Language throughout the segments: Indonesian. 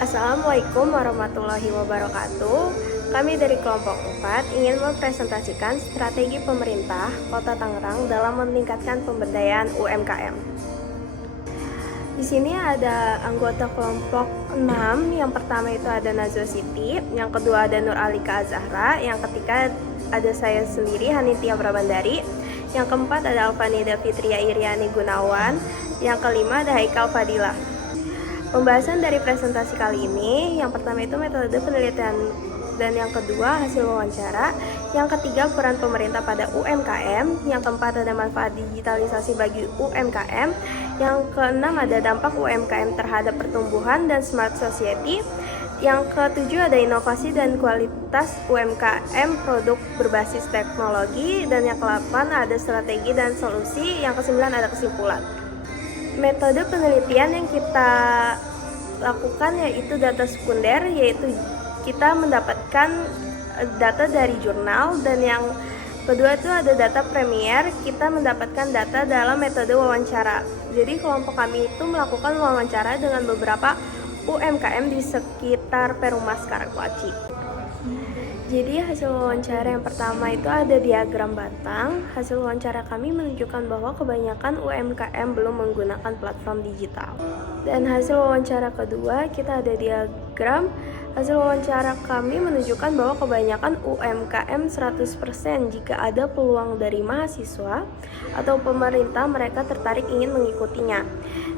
Assalamualaikum warahmatullahi wabarakatuh. Kami dari kelompok 4 ingin mempresentasikan strategi pemerintah Kota Tangerang dalam meningkatkan pemberdayaan UMKM. Di sini ada anggota kelompok 6. Yang pertama itu ada Nazwa Siti, yang kedua ada Nur Alika Azahra, yang ketiga ada saya sendiri Hanitia Prabandari, yang keempat ada Alvanida Fitria Iriani Gunawan, yang kelima ada Haikal Fadilah. Pembahasan dari presentasi kali ini, yang pertama itu metode penelitian, dan yang kedua hasil wawancara, yang ketiga peran pemerintah pada UMKM, yang keempat ada manfaat digitalisasi bagi UMKM, yang keenam ada dampak UMKM terhadap pertumbuhan dan smart society, yang ketujuh ada inovasi dan kualitas UMKM produk berbasis teknologi, dan yang ke-8 ada strategi dan solusi, yang ke-9 ada kesimpulan. Metode penelitian yang kita lakukan yaitu data sekunder, yaitu kita mendapatkan data dari jurnal, dan yang kedua itu ada data premier, kita mendapatkan data dalam metode wawancara. Jadi kelompok kami itu melakukan wawancara dengan beberapa UMKM di sekitar Perumas Karawaci. Jadi hasil wawancara yang pertama itu ada diagram batang. Hasil wawancara kami menunjukkan bahwa kebanyakan UMKM belum menggunakan platform digital. Dan hasil wawancara kedua kita ada diagram. Hasil wawancara kami menunjukkan bahwa kebanyakan UMKM 100% jika ada peluang dari mahasiswa atau pemerintah mereka tertarik ingin mengikutinya.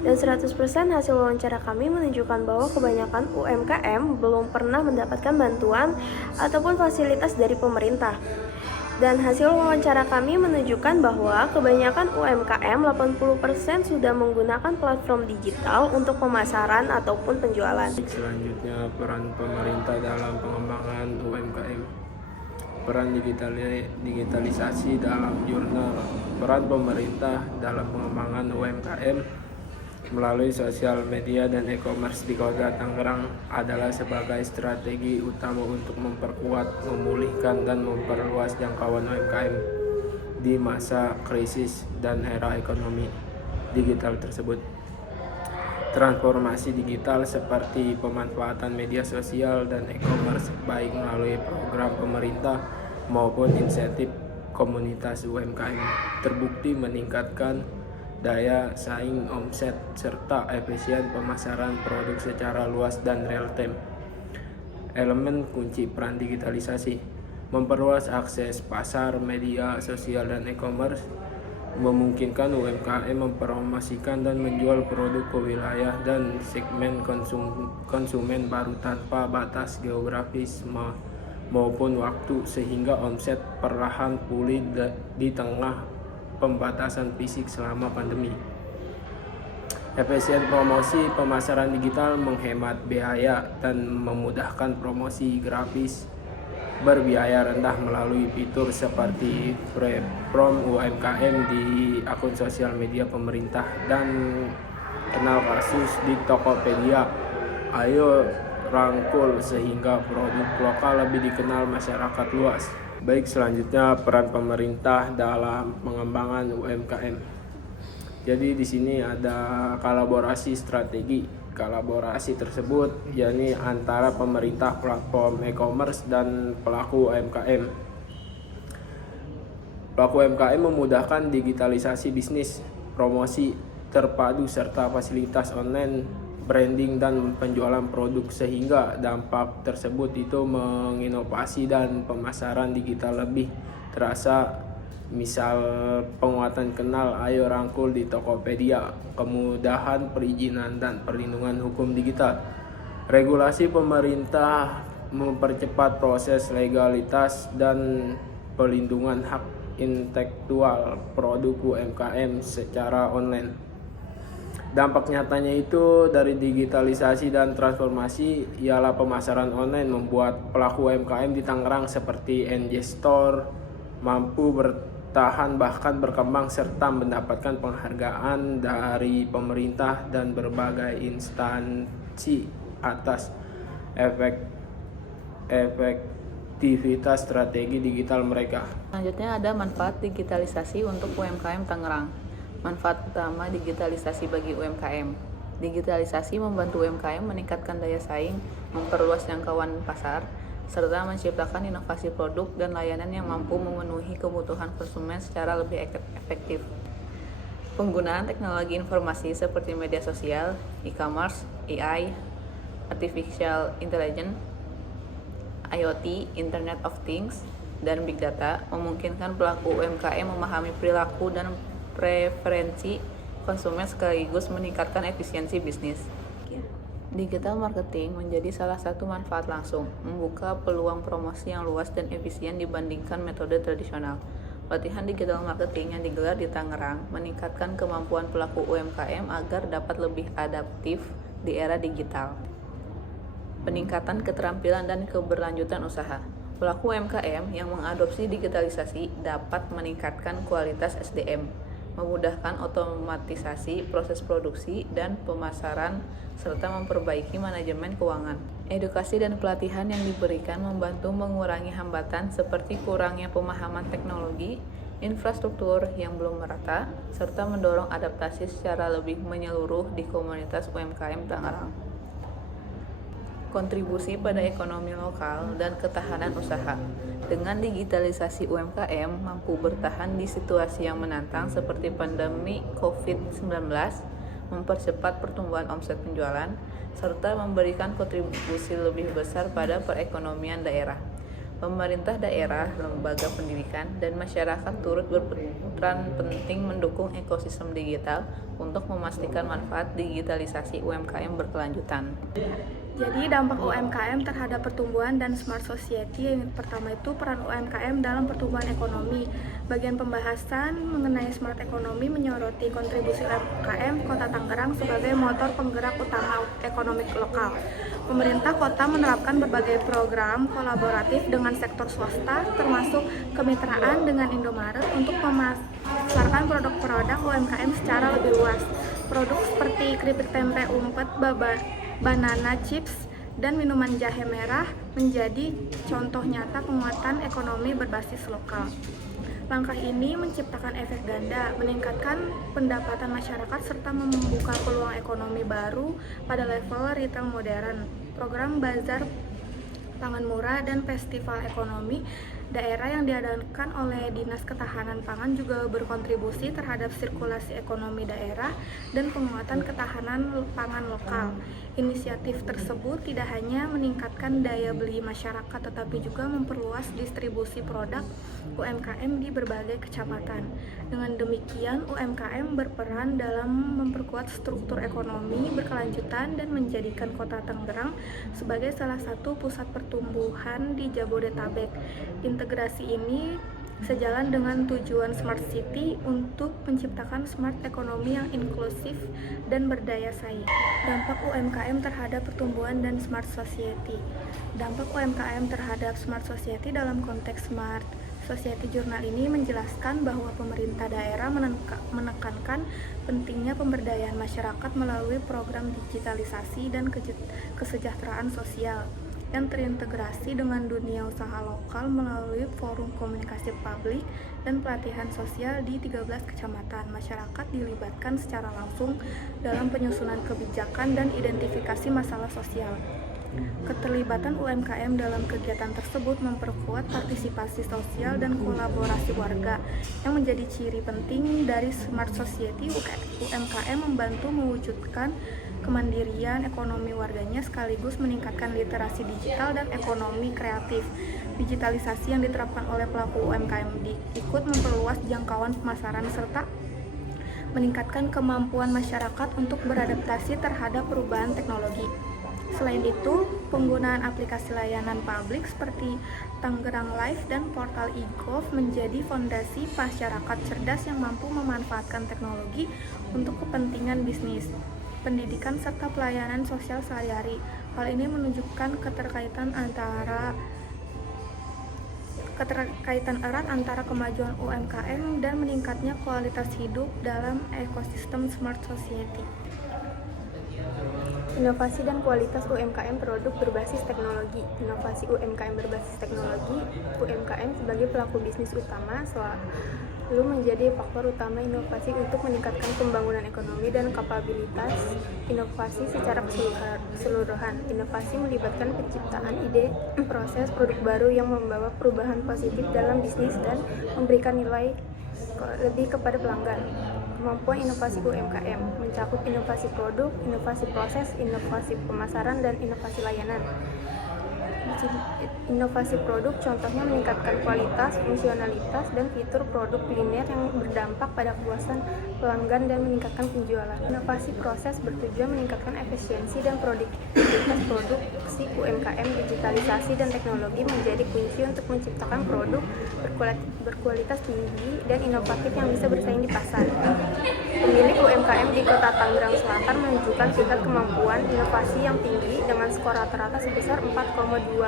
Dan 100% hasil wawancara kami menunjukkan bahwa kebanyakan UMKM belum pernah mendapatkan bantuan ataupun fasilitas dari pemerintah. Dan hasil wawancara kami menunjukkan bahwa kebanyakan UMKM 80% sudah menggunakan platform digital untuk pemasaran ataupun penjualan. Selanjutnya, peran pemerintah dalam pengembangan UMKM. Peran digitalisasi dalam jurnal. Peran pemerintah dalam pengembangan UMKM melalui sosial media dan e-commerce di Kota Tangerang adalah sebagai strategi utama untuk memperkuat, memulihkan, dan memperluas jangkauan UMKM di masa krisis dan era ekonomi digital tersebut. Transformasi digital seperti pemanfaatan media sosial dan e-commerce baik melalui program pemerintah maupun insentif komunitas UMKM terbukti meningkatkan daya saing, omset, serta efisien pemasaran produk secara luas dan real time. Elemen kunci peran digitalisasi: memperluas akses pasar, media sosial, dan e-commerce, memungkinkan UMKM mempromosikan dan menjual produk ke wilayah dan segmen konsumen baru tanpa batas geografis maupun waktu, sehingga omset perlahan pulih di tengah pembatasan fisik selama pandemi. Efisien promosi pemasaran digital menghemat biaya dan memudahkan promosi grafis berbiaya rendah melalui fitur seperti Prom UMKM di akun sosial media pemerintah dan kenal kasus di Tokopedia. Ayo rangkul sehingga produk lokal lebih dikenal masyarakat luas. Baik, selanjutnya peran pemerintah dalam pengembangan UMKM. Jadi di sini ada kolaborasi strategi. Kolaborasi tersebut yakni antara pemerintah, platform e-commerce, dan pelaku UMKM. Pelaku UMKM memudahkan digitalisasi bisnis, promosi terpadu serta fasilitas online, branding, dan penjualan produk, sehingga dampak tersebut itu menginovasi dan pemasaran digital lebih terasa. Misal penguatan kenal ayo rangkul di Tokopedia, kemudahan perizinan dan perlindungan hukum digital. Regulasi pemerintah mempercepat proses legalitas dan perlindungan hak intelektual produk UMKM secara online. Dampak nyatanya itu dari digitalisasi dan transformasi ialah pemasaran online membuat pelaku UMKM di Tangerang seperti NJ Store mampu bertahan bahkan berkembang serta mendapatkan penghargaan dari pemerintah dan berbagai instansi atas efektivitas strategi digital mereka. Selanjutnya ada manfaat digitalisasi untuk UMKM Tangerang. Manfaat utama digitalisasi bagi UMKM. Digitalisasi membantu UMKM meningkatkan daya saing, memperluas jangkauan pasar, serta menciptakan inovasi produk dan layanan yang mampu memenuhi kebutuhan konsumen secara lebih efektif. Penggunaan teknologi informasi seperti media sosial, e-commerce, AI, artificial intelligence, IoT, Internet of Things, dan Big Data memungkinkan pelaku UMKM memahami perilaku dan preferensi konsumen sekaligus meningkatkan efisiensi bisnis. Digital marketing menjadi salah satu manfaat langsung, membuka peluang promosi yang luas dan efisien dibandingkan metode tradisional. Pelatihan digital marketing yang digelar di Tangerang meningkatkan kemampuan pelaku UMKM agar dapat lebih adaptif di era digital. Peningkatan keterampilan dan keberlanjutan usaha. Pelaku UMKM yang mengadopsi digitalisasi dapat meningkatkan kualitas SDM, memudahkan otomatisasi proses produksi dan pemasaran, serta memperbaiki manajemen keuangan. Edukasi dan pelatihan yang diberikan membantu mengurangi hambatan seperti kurangnya pemahaman teknologi, infrastruktur yang belum merata, serta mendorong adaptasi secara lebih menyeluruh di komunitas UMKM Tangerang. Kontribusi pada ekonomi lokal dan ketahanan usaha. Dengan digitalisasi UMKM mampu bertahan di situasi yang menantang seperti pandemi COVID-19, mempercepat pertumbuhan omset penjualan, serta memberikan kontribusi lebih besar pada perekonomian daerah. Pemerintah daerah, lembaga pendidikan, dan masyarakat turut berperan penting mendukung ekosistem digital untuk memastikan manfaat digitalisasi UMKM berkelanjutan. Jadi dampak UMKM terhadap pertumbuhan dan smart society, yang pertama itu peran UMKM dalam pertumbuhan ekonomi. Bagian pembahasan mengenai smart ekonomi menyoroti kontribusi UMKM Kota Tangerang sebagai motor penggerak utama ekonomi lokal. Pemerintah kota menerapkan berbagai program kolaboratif dengan sektor swasta, termasuk kemitraan dengan Indomaret untuk memasarkan produk-produk UMKM secara lebih luas. Produk seperti keripik tempe umpet, banana chips, dan minuman jahe merah menjadi contoh nyata penguatan ekonomi berbasis lokal. Langkah ini menciptakan efek ganda, meningkatkan pendapatan masyarakat, serta membuka peluang ekonomi baru pada level retail modern. Program bazar pangan murah dan festival ekonomi daerah yang diadakan oleh Dinas Ketahanan Pangan juga berkontribusi terhadap sirkulasi ekonomi daerah dan penguatan ketahanan pangan lokal. Inisiatif tersebut tidak hanya meningkatkan daya beli masyarakat tetapi juga memperluas distribusi produk UMKM di berbagai kecamatan. Dengan demikian, UMKM berperan dalam memperkuat struktur ekonomi berkelanjutan dan menjadikan Kota Tangerang sebagai salah satu pusat pertumbuhan di Jabodetabek. Integrasi ini sejalan dengan tujuan Smart City untuk menciptakan smart ekonomi yang inklusif dan berdaya saing. Dampak UMKM terhadap pertumbuhan dan Smart Society. Dampak UMKM terhadap Smart Society dalam konteks Smart Society Jurnal ini menjelaskan bahwa pemerintah daerah menekankan pentingnya pemberdayaan masyarakat melalui program digitalisasi dan kesejahteraan sosial yang terintegrasi dengan dunia usaha lokal melalui forum komunikasi publik dan pelatihan sosial di 13 kecamatan. Masyarakat dilibatkan secara langsung dalam penyusunan kebijakan dan identifikasi masalah sosial. Keterlibatan UMKM dalam kegiatan tersebut memperkuat partisipasi sosial dan kolaborasi warga yang menjadi ciri penting dari Smart Society. UMKM membantu mewujudkan kemandirian ekonomi warganya sekaligus meningkatkan literasi digital dan ekonomi kreatif. Digitalisasi yang diterapkan oleh pelaku UMKM ikut memperluas jangkauan pemasaran serta meningkatkan kemampuan masyarakat untuk beradaptasi terhadap perubahan teknologi. Selain itu, penggunaan aplikasi layanan publik seperti Tangerang Live dan portal e-gov menjadi fondasi masyarakat cerdas yang mampu memanfaatkan teknologi untuk kepentingan bisnis, pendidikan, serta pelayanan sosial sehari-hari. Hal ini menunjukkan keterkaitan erat antara kemajuan UMKM dan meningkatnya kualitas hidup dalam ekosistem Smart Society. Inovasi dan kualitas UMKM produk berbasis teknologi. Inovasi UMKM berbasis teknologi. UMKM sebagai pelaku bisnis utama selalu menjadi faktor utama inovasi untuk meningkatkan pembangunan ekonomi dan kapabilitas inovasi secara keseluruhan. Inovasi melibatkan penciptaan ide, proses, produk baru yang membawa perubahan positif dalam bisnis dan memberikan nilai lebih kepada pelanggan. Kemampuan inovasi UMKM mencakup inovasi produk, inovasi proses, inovasi pemasaran, dan inovasi layanan. Inovasi produk contohnya meningkatkan kualitas, fungsionalitas, dan fitur produk kuliner yang berdampak pada kepuasan pelanggan dan meningkatkan penjualan. Inovasi proses bertujuan meningkatkan efisiensi dan produktivitas produksi UMKM. Digitalisasi dan teknologi menjadi kunci untuk menciptakan produk berkualitas tinggi dan inovatif yang bisa bersaing di pasar. Pemilik UMKM di Kota Tangerang Selatan menunjukkan tingkat kemampuan inovasi yang tinggi dengan skor rata-rata sebesar 4,2.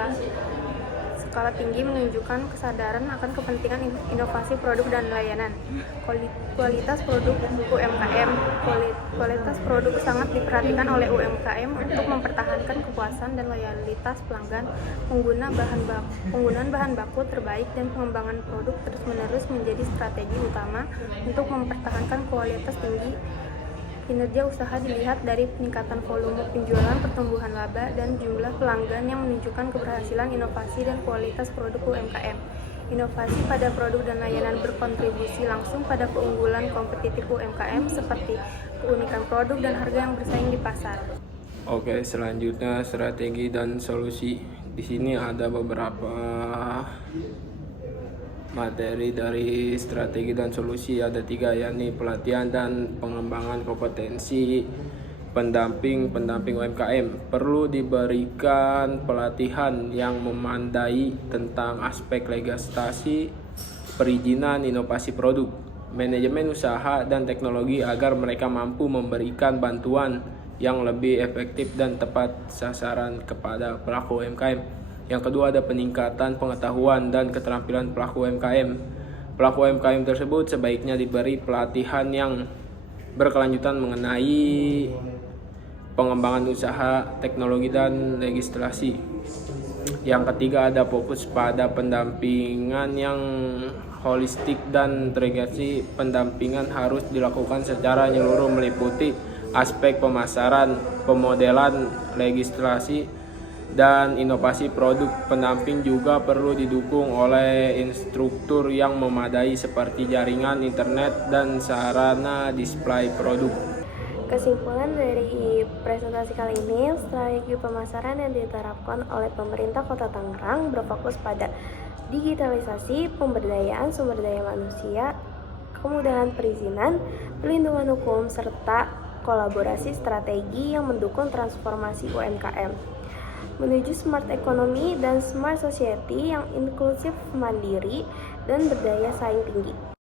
Skala tinggi menunjukkan kesadaran akan kepentingan inovasi produk dan layanan. Kualitas produk UMKM. Kualitas produk sangat diperhatikan oleh UMKM untuk mempertahankan kepuasan dan loyalitas pelanggan. Penggunaan bahan baku terbaik dan pengembangan produk terus-menerus menjadi strategi utama untuk mempertahankan kualitas tinggi. Kinerja usaha dilihat dari peningkatan volume penjualan, pertumbuhan laba, dan jumlah pelanggan yang menunjukkan keberhasilan inovasi dan kualitas produk UMKM. Inovasi pada produk dan layanan berkontribusi langsung pada keunggulan kompetitif UMKM seperti keunikan produk dan harga yang bersaing di pasar. Oke, selanjutnya strategi dan solusi. Di sini ada beberapa materi dari strategi dan solusi, ada 3, yakni pelatihan dan pengembangan kompetensi pendamping UMKM. Perlu diberikan pelatihan yang memadai tentang aspek legislasi, perizinan, inovasi produk, manajemen usaha, dan teknologi agar mereka mampu memberikan bantuan yang lebih efektif dan tepat sasaran kepada pelaku UMKM. Yang kedua, ada peningkatan pengetahuan dan keterampilan pelaku UMKM. Pelaku UMKM tersebut sebaiknya diberi pelatihan yang berkelanjutan mengenai pengembangan usaha, teknologi, dan legislasi. Yang ketiga, ada fokus pada pendampingan yang holistik dan terintegrasi. Pendampingan harus dilakukan secara menyeluruh meliputi aspek pemasaran, pemodelan, legislasi, dan inovasi produk. Pendamping juga perlu didukung oleh instruktur yang memadai seperti jaringan internet dan sarana display produk. Kesimpulan dari presentasi kali ini, strategi pemasaran yang diterapkan oleh pemerintah Kota Tangerang berfokus pada digitalisasi, pemberdayaan sumber daya manusia, kemudahan perizinan, pelindungan hukum, serta kolaborasi strategi yang mendukung transformasi UMKM menuju smart economy dan smart society yang inklusif, mandiri, dan berdaya saing tinggi.